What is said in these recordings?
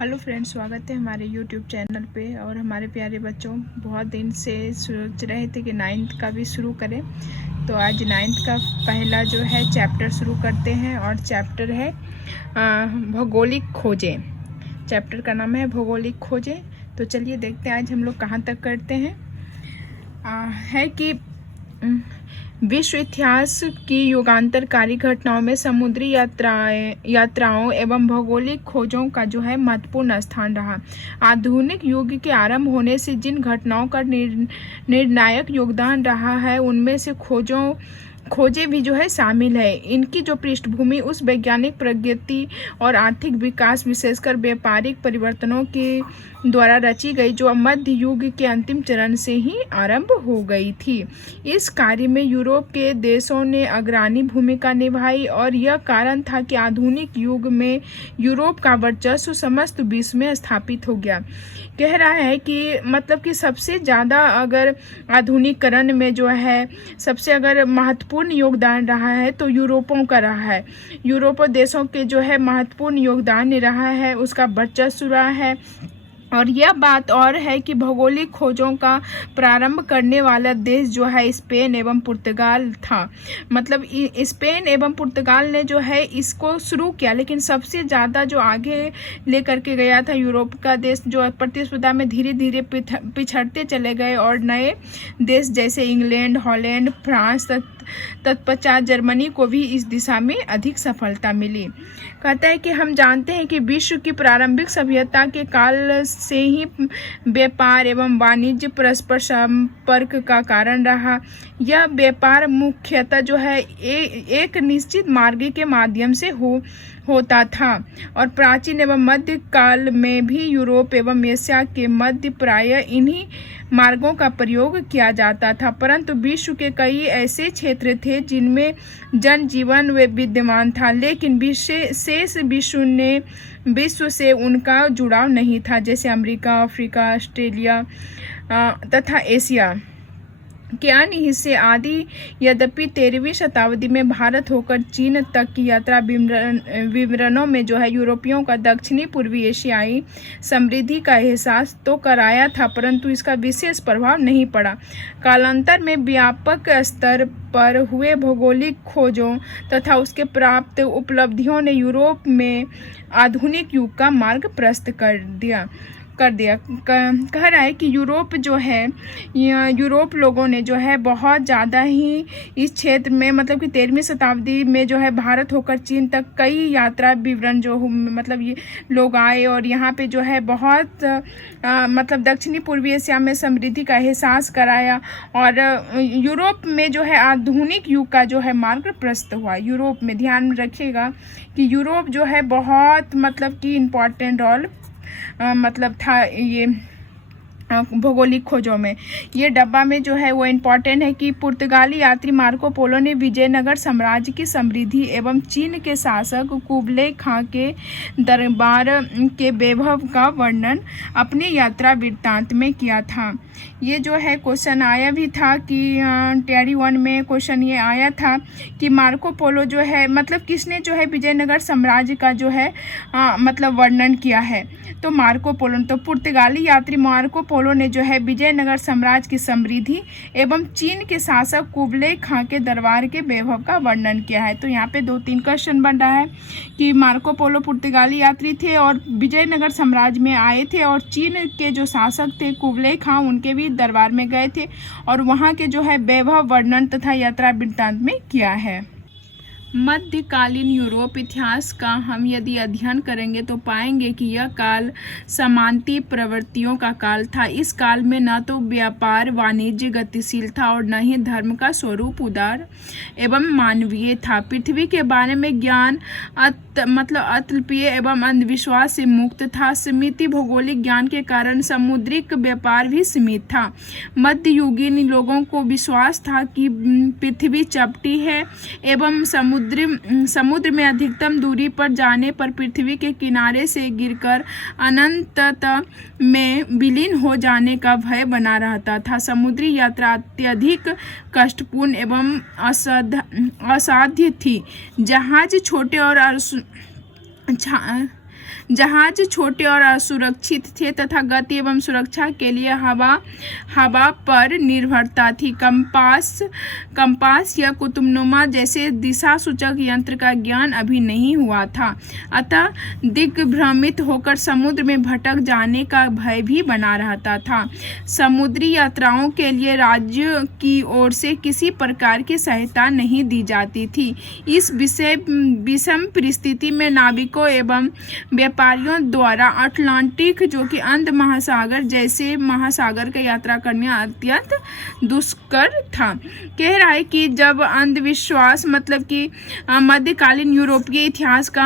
Hello friends, स्वागत है हमारे यूट्यूब चैनल पे। और हमारे प्यारे बच्चों, बहुत दिन से सोच रहे थे कि 9th का भी शुरू करें, तो आज 9th का पहला जो है चैप्टर शुरू करते हैं। और चैप्टर है भौगोलिक खोजें। चैप्टर का नाम है भौगोलिक खोजें। तो चलिए देखते हैं आज हम लोग कहाँ तक करते हैं। है कि विश्व इतिहास की युगांतरकारी घटनाओं में समुद्री यात्राओं एवं भौगोलिक खोजों का जो है महत्वपूर्ण स्थान रहा। आधुनिक युग के आरंभ होने से जिन घटनाओं का निर्णायक योगदान रहा है, उनमें से खोजें भी जो है शामिल है। इनकी जो पृष्ठभूमि उस वैज्ञानिक प्रगति और आर्थिक विकास, विशेषकर व्यापारिक परिवर्तनों के द्वारा रची गई, जो मध्य युग के अंतिम चरण से ही आरंभ हो गई थी। इस कार्य में यूरोप के देशों ने अग्रणी भूमिका निभाई और यह कारण था कि आधुनिक युग में यूरोप का वर्चस्व समस्त विश्व में स्थापित हो गया। कह रहा है कि मतलब कि सबसे ज़्यादा अगर आधुनिकीकरण में जो है सबसे अगर महत्वपूर्ण योगदान रहा है तो यूरोपों का रहा है। यूरोप देशों के जो है महत्वपूर्ण योगदान रहा है, उसका वर्चस्व रहा है। और यह बात और है कि भौगोलिक खोजों का प्रारंभ करने वाला देश जो है स्पेन एवं पुर्तगाल था। मतलब स्पेन एवं पुर्तगाल ने जो है इसको शुरू किया, लेकिन सबसे ज़्यादा जो आगे लेकर के गया था यूरोप का देश, जो प्रतिस्पर्धा में धीरे धीरे पिछड़ते चले गए और नए देश जैसे इंग्लैंड, हॉलैंड, फ्रांस तत्पश्चात जर्मनी को भी इस दिशा में अधिक सफलता मिली। कहता है कि हम जानते हैं कि विश्व की प्रारंभिक सभ्यता के काल से ही व्यापार एवं वाणिज्य परस्पर संपर्क का कारण रहा। यह व्यापार मुख्यतः जो है एक निश्चित मार्ग के माध्यम से होता था और प्राचीन एवं मध्य काल में भी यूरोप एवं एशिया के मध्य प्रायः इन्हीं मार्गों का प्रयोग किया जाता था। परंतु विश्व के कई ऐसे क्षेत्र थे जिनमें जनजीवन विद्यमान था, लेकिन शेष विश्व से उनका जुड़ाव नहीं था, जैसे अमेरिका, अफ्रीका, ऑस्ट्रेलिया तथा एशिया के अन्य हिस्से आदि। यद्यपि 13वीं शताब्दी में भारत होकर चीन तक की यात्रा विवरणों में जो है यूरोपियों का दक्षिणी पूर्वी एशियाई समृद्धि का एहसास तो कराया था, परंतु इसका विशेष प्रभाव नहीं पड़ा। कालांतर में व्यापक स्तर पर हुए भौगोलिक खोजों तथा उसके प्राप्त उपलब्धियों ने यूरोप में आधुनिक युग का मार्ग प्रशस्त कर दिया। कह रहा है कि यूरोप जो है, यूरोप लोगों ने जो है बहुत ज़्यादा ही इस क्षेत्र में, मतलब कि 13वीं शताब्दी में जो है भारत होकर चीन तक कई यात्रा विवरण जो मतलब ये लोग आए और यहाँ पे जो है बहुत मतलब दक्षिणी पूर्वी एशिया में समृद्धि का एहसास कराया और यूरोप में जो है आधुनिक युग का जो है मार्ग प्रशस्त हुआ। यूरोप में ध्यान रखिएगा कि यूरोप जो है बहुत मतलब कि इम्पॉर्टेंट रोल मतलब था ये भौगोलिक खोजों में। ये डब्बा में जो है वो इम्पॉर्टेंट है कि पुर्तगाली यात्री मार्को पोलो ने विजयनगर साम्राज्य की समृद्धि एवं चीन के शासक कुबलई खां के दरबार के वैभव का वर्णन अपने यात्रा वृत्तांत में किया था। ये जो है क्वेश्चन आया भी था कि टीआरडी 1 में क्वेश्चन ये आया था कि मार्को पोलो जो है मतलब किसने जो है विजयनगर साम्राज्य का जो है मतलब वर्णन किया है। तो मार्को पोलो, तो पुर्तगाली यात्री मार्को पोलो ने जो है विजयनगर साम्राज्य की समृद्धि एवं चीन के शासक कुबलई खां के दरबार के वैभव का वर्णन किया है। तो यहाँ पे 2-3 क्वेश्चन बन रहा है कि मार्को पोलो पुर्तगाली यात्री थे और विजयनगर साम्राज्य में आए थे और चीन के जो शासक थे कुबलई खां, उनके भी दरबार में गए थे और वहाँ के जो है वैभव वर्णन तथा यात्रा वृत्तांत में किया है। मध्यकालीन यूरोप इतिहास का हम यदि अध्ययन करेंगे तो पाएंगे कि यह काल समांती प्रवृत्तियों का काल था। इस काल में न तो व्यापार वाणिज्य गतिशील था और न ही धर्म का स्वरूप उदार एवं मानवीय था। पृथ्वी के बारे में ज्ञान अतल्पीय एवं अंधविश्वास से मुक्त था। सीमित भौगोलिक ज्ञान के कारण समुद्रिक व्यापार भी सीमित था। मध्ययुगीन लोगों को विश्वास था कि पृथ्वी चपटी है एवं समुद्र में अधिकतम दूरी पर जाने पर पृथ्वी के किनारे से गिरकर अनंतता में विलीन हो जाने का भय बना रहता था। समुद्री यात्रा अत्यधिक कष्टपूर्ण एवं असाध्य थी। जहाज छोटे और जहाज छोटे और असुरक्षित थे तथा गति एवं सुरक्षा के लिए हवा पर निर्भरता थी। कंपास या कुतुबनुमा जैसे दिशा सूचक यंत्र का ज्ञान अभी नहीं हुआ था, अतः दिग्भ्रमित होकर समुद्र में भटक जाने का भय भी बना रहता था। समुद्री यात्राओं के लिए राज्य की ओर से किसी प्रकार की सहायता नहीं दी जाती थी। इस विषम परिस्थिति में नाविकों एवं व्यापारियों द्वारा अटलांटिक जो कि अंध महासागर जैसे महासागर का यात्रा करना अत्यंत दुष्कर था। कह रहा है कि जब अंधविश्वास मतलब कि मध्यकालीन यूरोपीय इतिहास का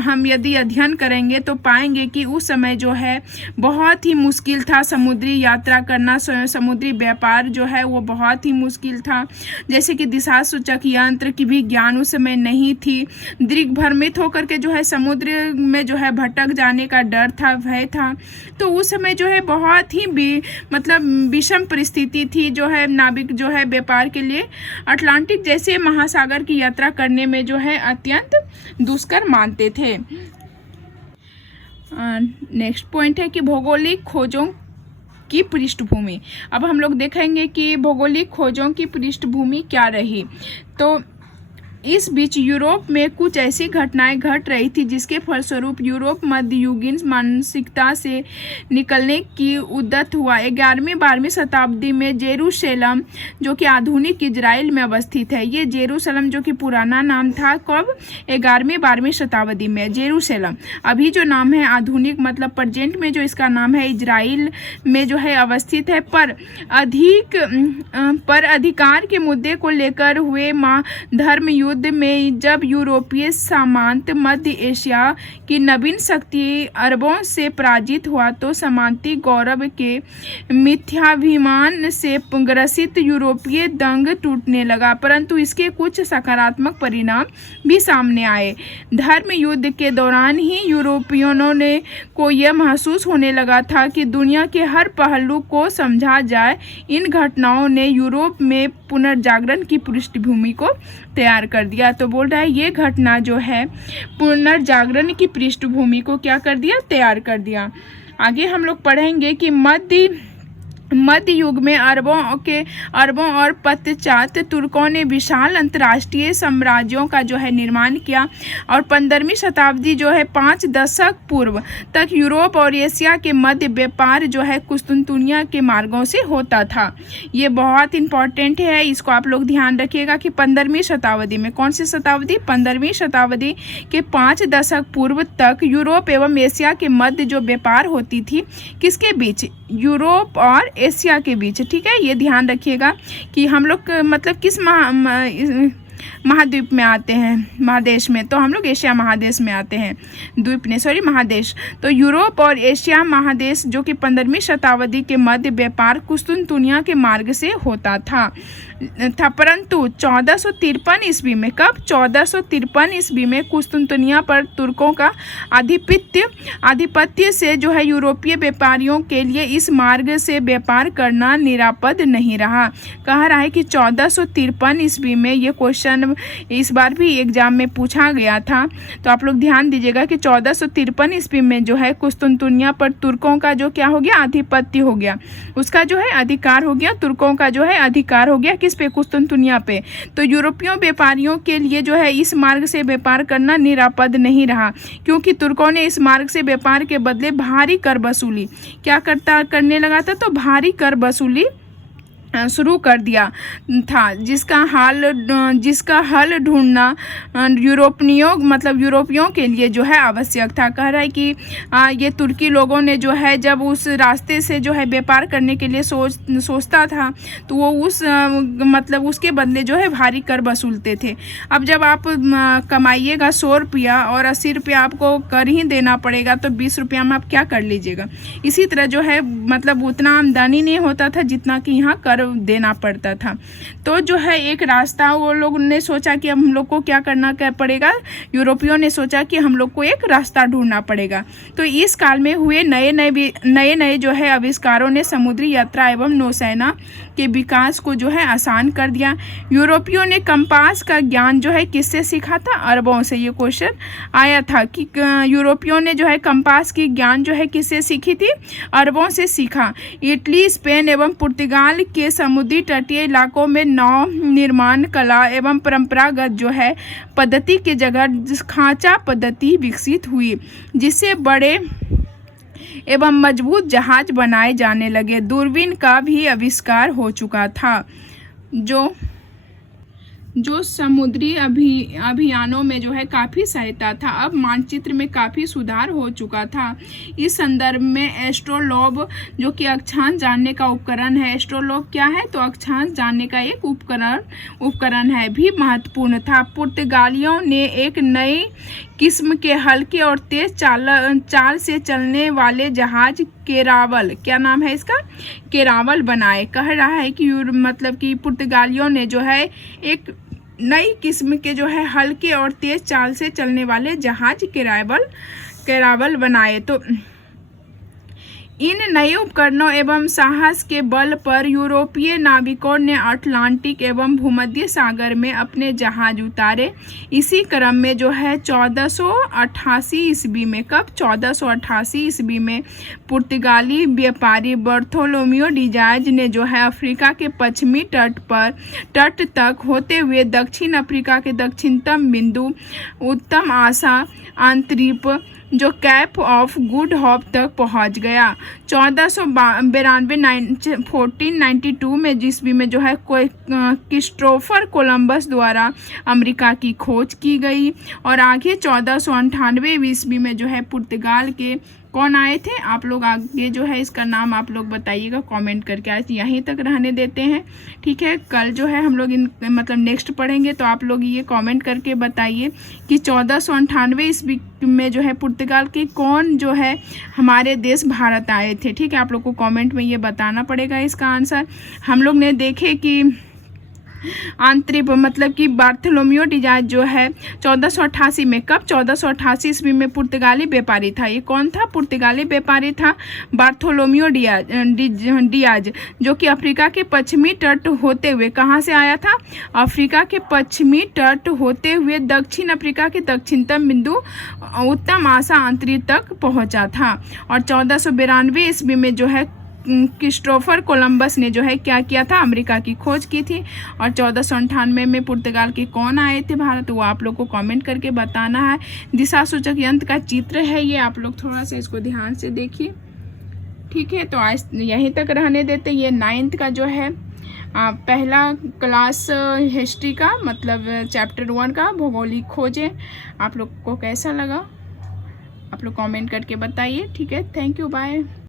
हम यदि अध्ययन करेंगे तो पाएंगे कि उस समय जो है बहुत ही मुश्किल था समुद्री यात्रा करना, समुद्री व्यापार जो है वो बहुत ही मुश्किल था। जैसे कि दिशा सूचक यंत्र की भी ज्ञान उस समय नहीं थी। दिग्भ्रमित होकर के जो है समुद्र में जो है भटक जाने का डर था, भय था। तो उस समय जो है बहुत ही मतलब विषम परिस्थिति थी जो है नाविक जो है व्यापार के लिए अटलांटिक जैसे महासागर की यात्रा करने में जो है अत्यंत दुष्कर मानते थे। नेक्स्ट पॉइंट है कि भौगोलिक खोजों की पृष्ठभूमि। अब हम लोग देखेंगे कि भौगोलिक खोजों की पृष्ठभूमि क्या रही। तो इस बीच यूरोप में कुछ ऐसी घटनाएं घट रही थी जिसके फलस्वरूप यूरोप मध्ययुगीन मानसिकता से निकलने की उद्यत हुआ। 11वीं-12वीं शताब्दी में जेरूशलेम जो कि आधुनिक इजराइल में अवस्थित है, ये जेरूशलेम जो कि पुराना नाम था कब 11वीं-12वीं शताब्दी में जेरूशलेम, अभी जो नाम है आधुनिक मतलब प्रेजेंट में जो इसका नाम है इजराइल में जो है अवस्थित है। पर अधिकार के मुद्दे को लेकर हुए धर्म युद्ध में जब यूरोपीय सामंत मध्य एशिया की नवीन शक्ति अरबों से पराजित हुआ तो सामंती गौरव के मिथ्याभिमान से ग्रसित यूरोपीय दंग टूटने लगा, परंतु इसके कुछ सकारात्मक परिणाम भी सामने आए। धर्म युद्ध के दौरान ही यूरोपियनों ने को यह महसूस होने लगा था कि दुनिया के हर पहलू को समझा जाए। इन घटनाओं ने यूरोप में पुनर्जागरण की पृष्ठभूमि को तैयार कर दिया। तो बोल रहा है ये घटना जो है पुनर्जागरण की पृष्ठभूमि को क्या कर दिया, तैयार कर दिया। आगे हम लोग पढ़ेंगे कि मध्य युग में अरबों और पश्चात तुर्कों ने विशाल अंतर्राष्ट्रीय साम्राज्यों का जो है निर्माण किया और 15वीं शताब्दी जो है 5 दशक पूर्व तक यूरोप और एशिया के मध्य व्यापार जो है कुस्तुनतुनिया के मार्गों से होता था। ये बहुत इंपॉर्टेंट है, इसको आप लोग ध्यान रखिएगा कि 15वीं शताब्दी में, कौन सी शताब्दी, 15वीं शताब्दी के 5 दशक पूर्व तक यूरोप एवं एशिया के मध्य जो व्यापार होती थी, किसके बीच, यूरोप और एशिया के बीच। ठीक है, ये ध्यान रखिएगा कि हम लोग मतलब किस महाद्वीप में आते हैं, महादेश में, तो हम लोग एशिया महादेश में आते हैं, द्वीप ने सॉरी महादेश। तो यूरोप और एशिया महादेश जो कि 15वीं शताब्दी के मध्य व्यापार कुस्तुनतुनिया के मार्ग से होता था परंतु 1453 ईस्वी में, कब, 1453 ईस्वी में कुस्तुनतुनिया पर तुर्कों का आधिपत्य से जो है यूरोपीय व्यापारियों के लिए इस मार्ग से व्यापार करना निरापद नहीं रहा। कह रहा है कि 1453 ईस्वी में, ये क्वेश्चन इस बार भी एग्जाम में पूछा गया था, तो आप लोग ध्यान दीजिएगा कि 1453 ईस्वी में जो है कुस्तुनतुनिया पर तुर्कों का जो क्या हो गया, आधिपत्य हो गया, उसका जो है अधिकार हो गया, तुर्कों का जो है अधिकार हो गया किस पे, कुस्तुनतुनिया पे। तो यूरोपीय व्यापारियों के लिए जो है इस मार्ग से व्यापार करना निरापद नहीं रहा, क्योंकि तुर्कों ने इस मार्ग से व्यापार के बदले भारी कर वसूली करने लगा था, तो भारी कर वसूली शुरू कर दिया था, जिसका हल ढूंढना यूरोपियों के लिए जो है आवश्यक था। कह रहा है कि ये तुर्की लोगों ने जो है जब उस रास्ते से जो है व्यापार करने के लिए सोचता था तो वो उसके बदले जो है भारी कर वसूलते थे। अब जब आप कमाइएगा 100 रुपया और 80 रुपया आपको कर ही देना पड़ेगा, तो 20 रुपया में आप क्या कर लीजिएगा। इसी तरह जो है मतलब उतना आमदनी नहीं होता था जितना कि यहाँ कर कर देना पड़ता था। तो जो है एक रास्ता वो लोग ने सोचा कि हम लोग को क्या करना पड़ेगा, यूरोपियों ने सोचा कि हम लोग को एक रास्ता ढूंढना पड़ेगा। तो इस काल में हुए नए नए जो है आविष्कारों ने समुद्री यात्रा एवं नौसेना के विकास को जो है आसान कर दिया। यूरोपियों ने कंपास का ज्ञान जो है किससे सीखा था? अरबों से। ये क्वेश्चन आया था कि यूरोपियों ने जो है कंपास की ज्ञान जो है किससे सीखी थी? अरबों से सीखा। इटली, स्पेन एवं पुर्तगाल के समुद्री तटीय इलाकों में नाव निर्माण कला एवं परंपरागत जो है पद्धति की जगह खांचा पद्धति विकसित हुई, जिससे बड़े एवं मजबूत जहाज बनाए जाने लगे। दूरबीन का भी आविष्कार हो चुका था, जो समुद्री अभियानों में जो है काफ़ी सहायता था। अब मानचित्र में काफ़ी सुधार हो चुका था। इस संदर्भ में एस्ट्रोलॉब जो कि अक्षांश जानने का उपकरण है, एस्ट्रोलॉब क्या है? तो अक्षांश जानने का एक उपकरण है, भी महत्वपूर्ण था। पुर्तगालियों ने एक नई किस्म के हल्के और तेज चाल से चलने वाले जहाज केरावल, क्या नाम है इसका? केरावल बनाए। कह रहा है कि मतलब कि पुर्तगालियों ने जो है एक नई किस्म के जो है हल्के और तेज चाल से चलने वाले जहाज केरावल बनाए। तो इन नए उपकरणों एवं साहस के बल पर यूरोपीय नाविकों ने अटलांटिक एवं भूमध्य सागर में अपने जहाज उतारे। इसी क्रम में जो है 1488 ईस्वी में, कब? 1488 ईस्वी में पुर्तगाली व्यापारी बार्थोलोम्यू डिजाज ने जो है अफ्रीका के पश्चिमी तट तक होते हुए दक्षिण अफ्रीका के दक्षिणतम बिंदु उत्तम आशा अंतरीप जो कैप ऑफ गुड होप तक पहुंच गया। 1492 में ईस्वी में जो है क्रिस्टोफर कोलंबस द्वारा अमेरिका की खोज की गई। और आगे 1498 ईस्वी में जो है पुर्तगाल के कौन आए थे? आप लोग आगे जो है इसका नाम आप लोग बताइएगा कमेंट करके। आज यहीं तक रहने देते हैं, ठीक है। कल जो है हम लोग मतलब नेक्स्ट पढ़ेंगे, तो आप लोग ये कमेंट करके बताइए कि 1498 ईस्वी में जो है पुर्तगाल के कौन जो है हमारे देश भारत आए थे, ठीक है। आप लोग को कमेंट में ये बताना पड़ेगा इसका आंसर। हम लोग ने देखे कि आंतरिक मतलब कि बार्थोलोम्यू डिजाज जो है 1488 में, कब? 1488 ईस्वी में पुर्तगाली व्यापारी था। ये कौन था? पुर्तगाली व्यापारी था बार्थोलोम्यू डियाज, जो कि अफ्रीका के पश्चिमी तट होते हुए कहाँ से आया था? अफ्रीका के पश्चिमी तट होते हुए दक्षिण अफ्रीका के दक्षिणतम बिंदु उत्तम आशा अंतरिक्ष तक पहुंचा था। और 1492 ईस्वी में जो है क्रिस्टोफर कोलंबस ने जो है क्या किया था? अमेरिका की खोज की थी। और 1498 में पुर्तगाल के कौन आए थे भारत, वो आप लोग को कमेंट करके बताना है। दिशा सूचक यंत्र का चित्र है ये, आप लोग थोड़ा सा इसको ध्यान से देखिए, ठीक है। तो आज यहीं तक रहने देते। ये 9th का जो है पहला क्लास हिस्ट्री का मतलब चैप्टर 1 का भौगोलिक खोजें। आप लोग को कैसा लगा आप लोग कमेंट करके बताइए, ठीक है। Thank you, bye.